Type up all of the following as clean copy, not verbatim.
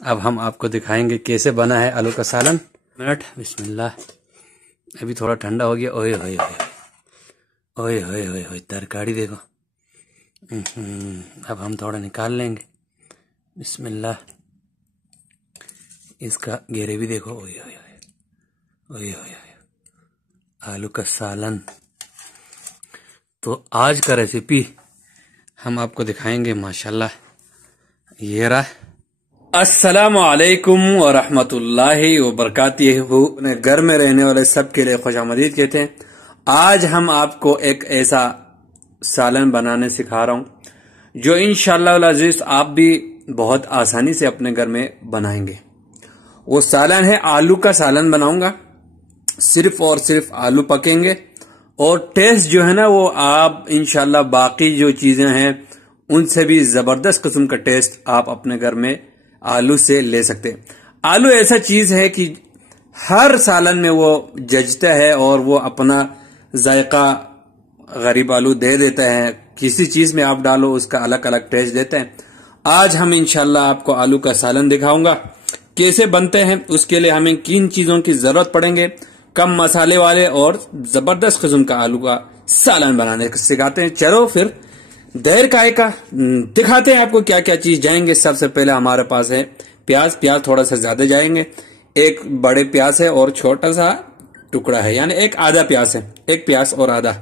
अब हम आपको दिखाएंगे कैसे बना है आलू का सालन। मिनट, बिस्मिल्लाह। अभी थोड़ा ठंडा हो गया। ओए होए होए ओए होए होए होए, तरकारी देखो। अब हम थोड़ा निकाल लेंगे। बिस्मिल्लाह। इसका घेरे भी देखो। ओए होए होए ओए होए होए, आलू का सालन। तो आज का रेसिपी हम आपको दिखाएंगे माशाल्लाह। ये रहा। अस्सलामु अलैकुम व रहमतुल्लाहि व बरकातुहू। अपने घर में रहने वाले सब के लिए खुशामदीद कहते हैं। आज हम आपको एक ऐसा सालन बनाने सिखा रहा हूं जो इंशाअल्लाह अज़ीज़ आप भी बहुत आसानी से अपने घर में बनाएंगे। वो सालन है, आलू का सालन बनाऊंगा। सिर्फ और सिर्फ आलू पकेंगे और टेस्ट जो है ना वो आप इंशाअल्लाह बाकी जो चीजें हैं उनसे भी जबरदस्त किस्म का टेस्ट आप अपने घर में आलू से ले सकते हैं। आलू ऐसा चीज है कि हर सालन में वो जजता है और वो अपना जायका गरीब आलू दे देता है। किसी चीज में आप डालो उसका अलग अलग टेस्ट देता है। आज हम इंशाल्लाह आपको आलू का सालन दिखाऊंगा कैसे बनते हैं। उसके लिए हमें किन चीजों की जरूरत पड़ेंगे, कम मसाले वाले और जबरदस्त किस्म का आलू का सालन बनाने सिखाते हैं। चलो फिर देर काहे का, दिखाते हैं आपको क्या क्या चीज जाएंगे। सबसे पहले हमारे पास है प्याज। प्याज थोड़ा सा ज्यादा जाएंगे। एक बड़े प्याज है और छोटा सा टुकड़ा है, यानी एक आधा प्याज है, एक प्याज और आधा।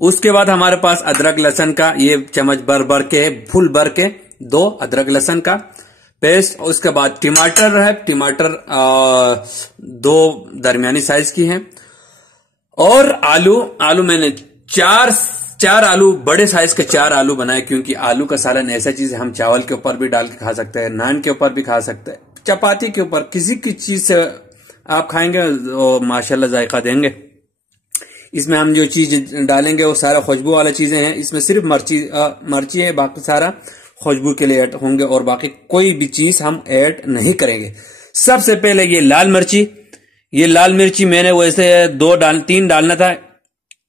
उसके बाद हमारे पास अदरक लहसुन का ये चम्मच भर के है, फुल भर के 2 अदरक लहसुन का पेस्ट। उसके बाद टमाटर है, टमाटर 2 दरमियानी साइज की हैं। और आलू मैंने चार आलू, बड़े साइज के 4 आलू बनाए, क्योंकि आलू का सालन ऐसा चीज है हम चावल के ऊपर भी डाल के खा सकते हैं, नान के ऊपर भी खा सकते हैं, चपाती के ऊपर, किसी की चीज से आप खाएंगे और माशाल्लाह जायका देंगे। इसमें हम जो चीज डालेंगे वो सारा खुशबू वाला चीजें हैं। इसमें सिर्फ मर्ची है, बाकी सारा खुशबू के लिए ऐड होंगे और बाकी कोई भी चीज हम ऐड नहीं करेंगे। सबसे पहले ये लाल मिर्ची मैंने वैसे 3 डालना था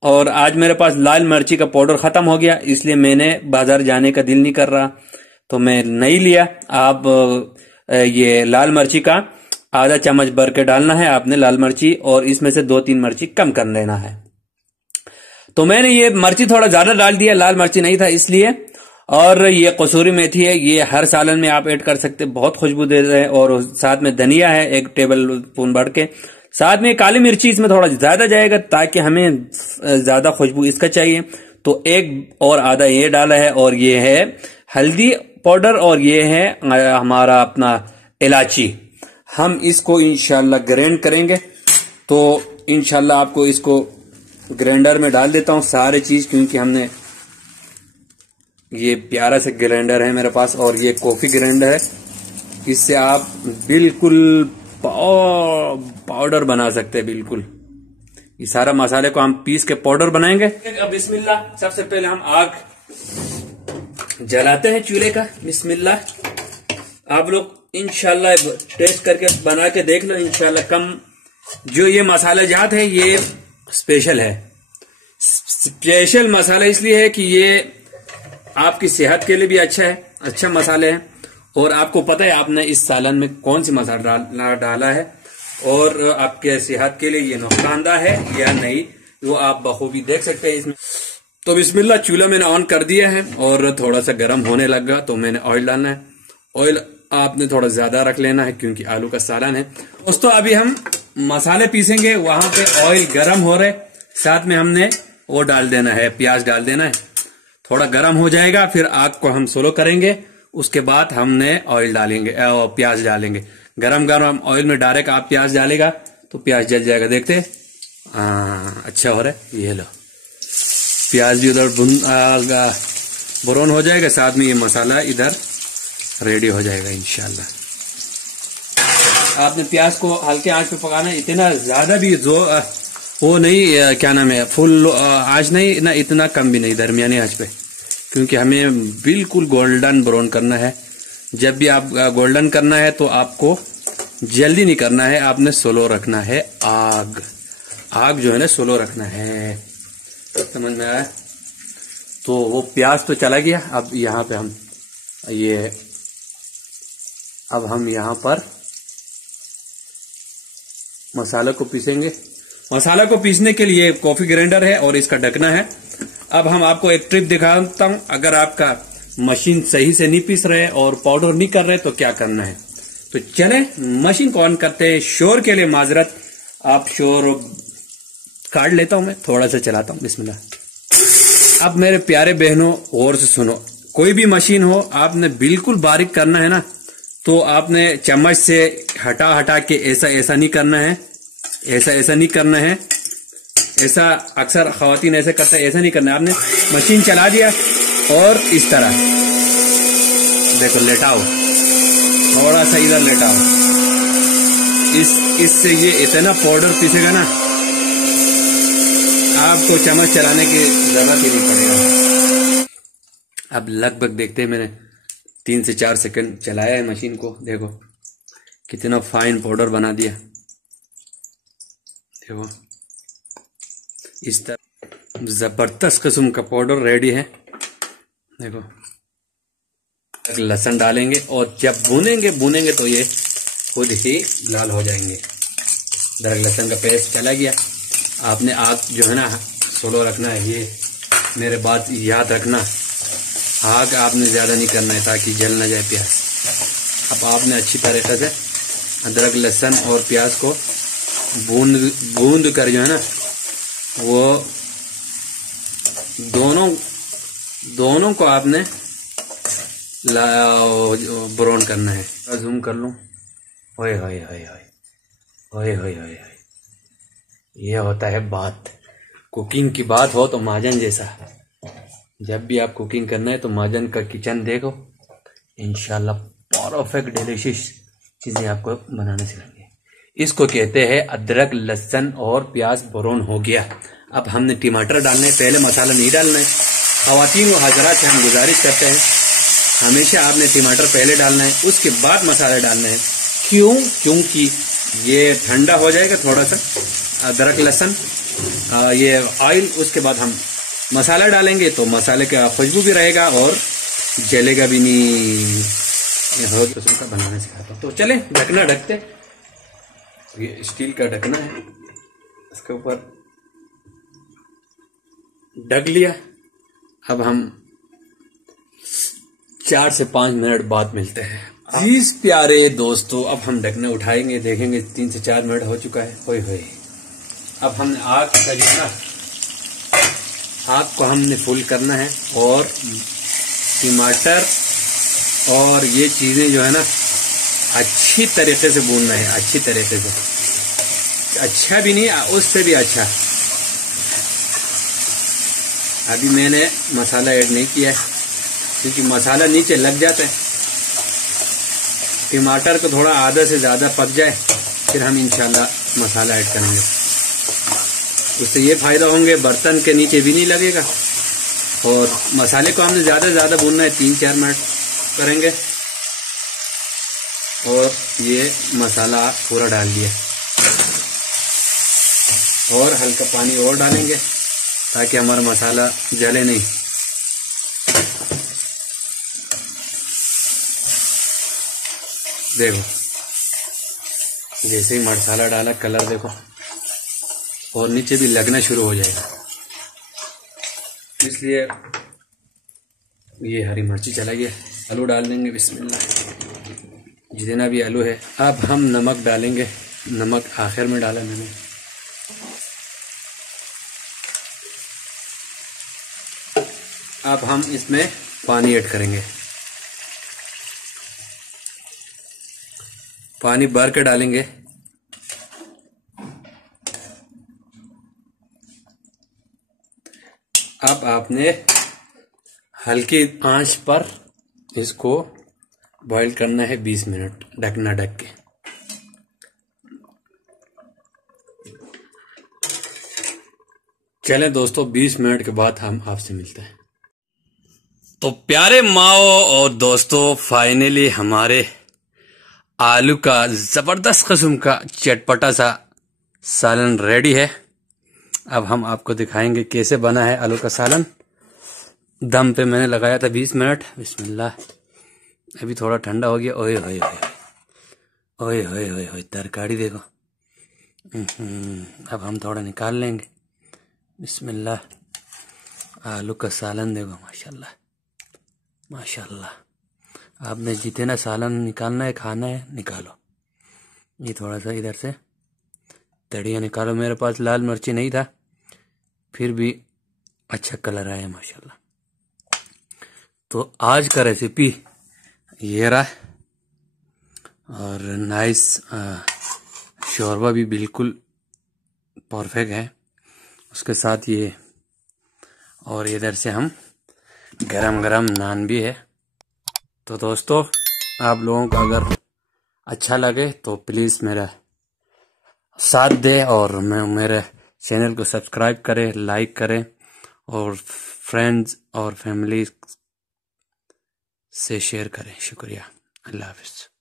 और आज मेरे पास लाल मिर्ची का पाउडर खत्म हो गया, इसलिए मैंने बाजार जाने का दिल नहीं कर रहा तो मैं नहीं लिया। आप ये लाल मिर्ची का आधा चम्मच भर के डालना है आपने लाल मिर्ची, और इसमें से 2-3 मिर्ची कम कर लेना है। तो मैंने ये मिर्ची थोड़ा ज्यादा डाल दिया, लाल मिर्ची नहीं था इसलिए। और ये कसूरी मेथी है, ये हर सालन में आप ऐड कर सकते हैं, बहुत खुशबू दे रहे हैं। और साथ में धनिया है 1 टेबल स्पून भर के। साथ में काली मिर्ची इसमें थोड़ा ज्यादा जाएगा ताकि हमें ज्यादा खुशबू इसका चाहिए, तो 1 और आधा ये डाला है। और ये है हल्दी पाउडर और ये है हमारा अपना इलायची। हम इसको इंशाल्लाह ग्राइंड करेंगे, तो इंशाल्लाह आपको इसको ग्राइंडर में डाल देता हूं सारे चीज, क्योंकि हमने ये प्यारा सा ग्राइंडर है मेरे पास और ये कॉफी ग्राइंडर है। इससे आप बिल्कुल पाउडर बना सकते हैं बिल्कुल। ये सारा मसाले को हम पीस के पाउडर बनाएंगे। अब बिस्मिल्लाह, सबसे पहले हम आग जलाते हैं चूल्हे का। बिस्मिल्लाह। आप लोग इंशाल्लाह टेस्ट करके बना के देख लो इंशाल्लाह। कम जो ये मसाला जात है ये स्पेशल है। स्पेशल मसाला इसलिए है कि ये आपकी सेहत के लिए भी अच्छा है, अच्छा मसाले हैं। और आपको पता है आपने इस सालन में कौन सी मसाला डाला है और आपके सेहत के लिए ये नुकसानदायक है या नहीं, वो आप बखूबी देख सकते हैं इसमें। तो बिस्मिल्लाह, चूल्हा मैंने ऑन कर दिया है और थोड़ा सा गर्म होने लगा तो मैंने ऑयल डालना है। ऑयल आपने थोड़ा ज्यादा रख लेना है क्योंकि आलू का सालन है। दोस्तों अभी हम मसाले पीसेंगे, वहां पे ऑयल गर्म हो रहे, साथ में हमने वो डाल देना है, प्याज डाल देना है। थोड़ा गर्म हो जाएगा फिर आग को हम स्लो करेंगे, उसके बाद हमने ऑयल डालेंगे, प्याज डालेंगे। गरम ऑयल में डायरेक्ट आप प्याज डालेगा तो प्याज जल जाएगा। देखते अच्छा हो रहा है। ये लो, प्याज भी उधर ब्राउन हो जाएगा, साथ में ये मसाला इधर रेडी हो जाएगा इंशाल्लाह। आपने प्याज को हल्के आंच पे पकाना है, इतना ज्यादा भी वो नहीं, क्या नाम है, फुल आंच नहीं ना, इतना कम भी नहीं, दरमियानी आंच पे, क्योंकि हमें बिल्कुल गोल्डन ब्राउन करना है। जब भी आप गोल्डन करना है तो आपको जल्दी नहीं करना है, आपने स्लो रखना है। आग जो है ना स्लो रखना है, समझ में आया? तो वो प्याज तो चला गया। अब यहाँ पे हम ये अब हम यहाँ पर मसाला को पीसेंगे। मसाला को पीसने के लिए कॉफी ग्राइंडर है और इसका ढकना है। अब हम आपको एक ट्रिक दिखाता हूं, अगर आपका मशीन सही से नहीं पीस रहे और पाउडर नहीं कर रहे तो क्या करना है। तो चले मशीन को ऑन करते हैं। शोर के लिए माजरत, आप शोर काट लेता हूं, मैं थोड़ा सा चलाता हूं। बिस्मिल्लाह। अब मेरे प्यारे बहनों गौर से सुनो, कोई भी मशीन हो आपने बिल्कुल बारीक करना है ना, तो आपने चम्मच से हटा हटा के ऐसा ऐसा नहीं करना है, ऐसा ऐसा नहीं करना है। ऐसा अक्सर खवातीन ऐसे करते हैं, ऐसा नहीं करना है। आपने मशीन चला दिया और इस तरह देखो लेटाओ, थोड़ा सा इधर लेटाओ, इससे ये इतना पाउडर पीसेगा ना, आपको चम्मच चलाने की जरूरत ही नहीं पड़ेगा। अब लगभग देखते हैं, मैंने 3 से 4 सेकंड चलाया है मशीन को। देखो कितना फाइन पाउडर बना दिया। देखो इस तरह जबरदस्त किस्म का पाउडर रेडी है। देखो लहसुन डालेंगे और जब भूनेंगे तो ये खुद ही लाल हो जाएंगे। दरअसल लहसुन का पेस्ट चला गया। आपने आग जो है ना स्लो रखना है, ये मेरे बात याद रखना, आग आपने ज़्यादा नहीं करना है ताकि जल ना जाए प्याज। अब आपने अच्छी तरीके से अदरक लहसुन और प्याज को बूंद कर जो है ना वो दोनों को आपने ब्राउन करना है। जूम कर लूं। ओए होए होए होए ओए होए होए, ये होता है बात। कुकिंग की बात हो तो महाजन जैसा। जब भी आप कुकिंग करना है तो महाजन का किचन देखो, इंशाल्लाह परफेक्ट डिलीशियस चीजें आपको बनाने सिखाएंगे। इसको कहते हैं अदरक लहसुन और प्याज ब्राउन हो गया। अब हमने टमाटर डालने, पहले मसाला नहीं डालना है। खवातीन व हजरात से हम गुजारिश करते हैं हमेशा आपने टमाटर पहले डालना है, उसके बाद मसाला डालना है। क्यों? क्योंकि ये ठंडा हो जाएगा थोड़ा सा अदरक लहसुन, ये ऑयल, उसके बाद हम मसाला डालेंगे तो मसाले का खुशबू भी रहेगा और जलेगा भी नहीं। किस्म का बनाने सिखाता हूँ। तो चले ढकना ढकते, ये स्टील का ढकना है, इसके ऊपर ढक लिया। अब हम 4 से 5 मिनट बाद मिलते हैं। जी प्यारे दोस्तों, अब हम ढकना उठाएंगे, देखेंगे 3 से 4 मिनट हो चुका है। होए होए। अब हमने आग का जो है ना, आग को हमने फुल करना है और टमाटर और ये चीजें जो है ना अच्छी तरीके से भूनना है, अच्छी तरीके से, अच्छा भी नहीं उससे भी अच्छा। अभी मैंने मसाला ऐड नहीं किया है क्योंकि मसाला नीचे लग जाता है। टमाटर को थोड़ा आधा से ज्यादा पक जाए फिर हम इंशाल्लाह मसाला ऐड करेंगे। उससे ये फायदा होंगे, बर्तन के नीचे भी नहीं लगेगा। और मसाले को हमने ज्यादा से ज्यादा भूनना है, 3-4 मिनट करेंगे। और ये मसाला पूरा डाल दिया और हल्का पानी और डालेंगे ताकि हमारा मसाला जले नहीं। देखो जैसे ही मसाला डाला कलर देखो और नीचे भी लगना शुरू हो जाएगा, इसलिए ये हरी मिर्ची चला गया। आलू डाल देंगे, बिस्मिल्लाह, जितना भी आलू है। अब हम नमक डालेंगे, नमक आखिर में डाला मैंने। अब हम इसमें पानी ऐड करेंगे, पानी भर के डालेंगे। अब आपने हल्की आंच पर इसको बॉईल करना है 20 मिनट, ढकना ढक के। चलें दोस्तों, 20 मिनट के बाद हम आपसे मिलते हैं। तो प्यारे माओ और दोस्तों, फाइनली हमारे आलू का जबरदस्त किस्म का चटपटा सा सालन रेडी है। अब हम आपको दिखाएंगे कैसे बना है आलू का सालन। दम पे मैंने लगाया था 20 मिनट। बिस्मिल्लाह, अभी थोड़ा ठंडा हो गया। ओए ओए ओए, ओए ओए ओए ओए, तरकारी देखो। अब हम थोड़ा निकाल लेंगे। बिस्मिल्लाह। आलू का सालन देखो, माशाल्लाह माशाल्लाह। आपने जितना सालन निकालना है, खाना है, निकालो। ये थोड़ा सा इधर से तड़िया निकालो। मेरे पास लाल मिर्ची नहीं था, फिर भी अच्छा कलर आया माशाल्लाह। तो आज का रेसिपी ये रहा, और नाइस शोरबा भी बिल्कुल परफेक्ट है। उसके साथ ये, और इधर से हम गरम गरम नान भी है। तो दोस्तों, आप लोगों को अगर अच्छा लगे तो प्लीज़ मेरा साथ दे, और मेरे चैनल को सब्सक्राइब करें, लाइक करें, और फ्रेंड्स और फैमिली से शेयर करें। शुक्रिया। अल्लाह हाफिज़।